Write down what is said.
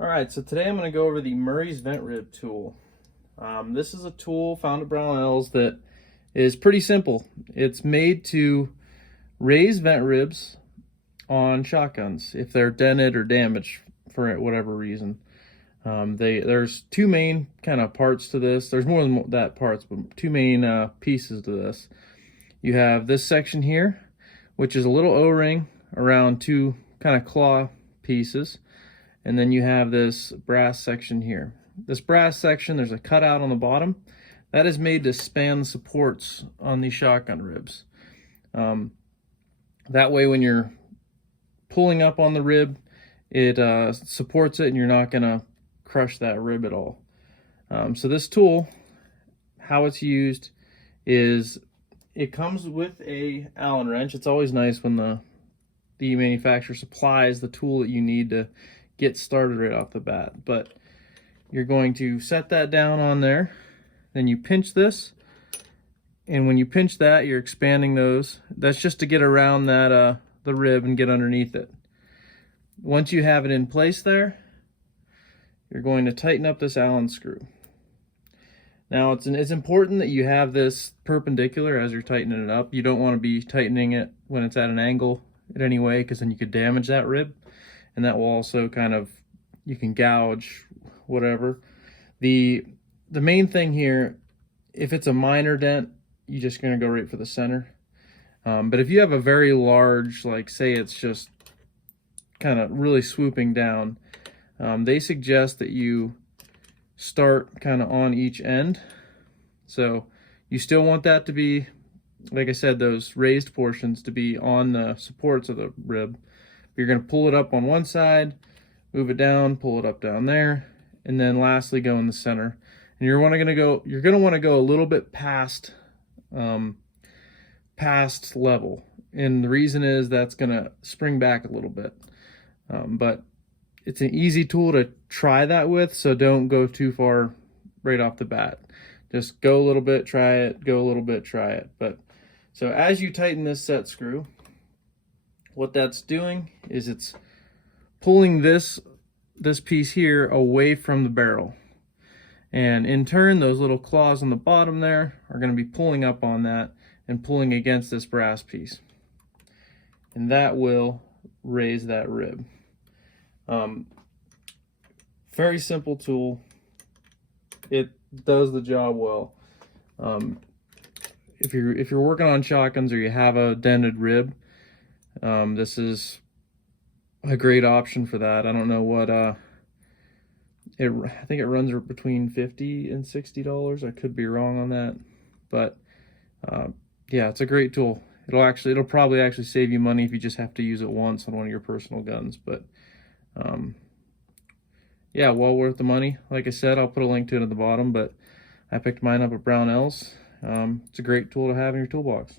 All right, so today I'm going to go over the Murray's Vent Rib tool. This is a tool found at Brownells that is pretty simple. It's made to raise vent ribs on shotguns if they're dented or damaged for whatever reason. There's two main kind of parts to this. There's more than that parts, but two main pieces to this. You have this section here, which is a little O-ring around two kind of claw pieces. And then you have this brass section here. This brass section, there's a cutout on the bottom. That is made to span the supports on these shotgun ribs. That way when you're pulling up on the rib, it supports it and you're not gonna crush that rib at all. So this tool, how it's used is it comes with a Allen wrench. It's always nice when the manufacturer supplies the tool that you need to get started right off the bat. But you're going to set that down on there, then you pinch this, and when you pinch that, you're expanding those. That's just to get around that the rib and get underneath it. Once you have it in place there, you're going to tighten up this Allen screw. Now it's important that you have this perpendicular as you're tightening it up. You don't want to be tightening it when it's at an angle in any way, because then you could damage that rib. And that will also kind of, you can gouge, whatever. The main thing here, if it's a minor dent, you're just gonna go right for the center. But if you have a very large, like say it's just kind of really swooping down, they suggest that you start kind of on each end. So you still want that to be, like I said, those raised portions to be on the supports of the rib. You're going to pull it up on one side, move it down, pull it up down there, and then lastly go in the center. And you're going to want to go a little bit past level. And the reason is that's going to spring back a little bit. But it's an easy tool to try that with, so don't go too far right off the bat. Just go a little bit, try it, go a little bit, try it. But so as you tighten this set screw, what that's doing is it's pulling this piece here away from the barrel. And in turn, those little claws on the bottom there are going to be pulling up on that and pulling against this brass piece. And that will raise that rib. Very simple tool. It does the job well. If you're working on shotguns or you have a dented rib, this is a great option for that. I don't know what I think it runs between $50 and $60. I could be wrong on that, but yeah, it's a great tool. It'll probably actually save you money if you just have to use it once on one of your personal guns. But yeah, well worth the money. Like I said, I'll put a link to it at the bottom, but I picked mine up at Brownells. It's a great tool to have in your toolbox.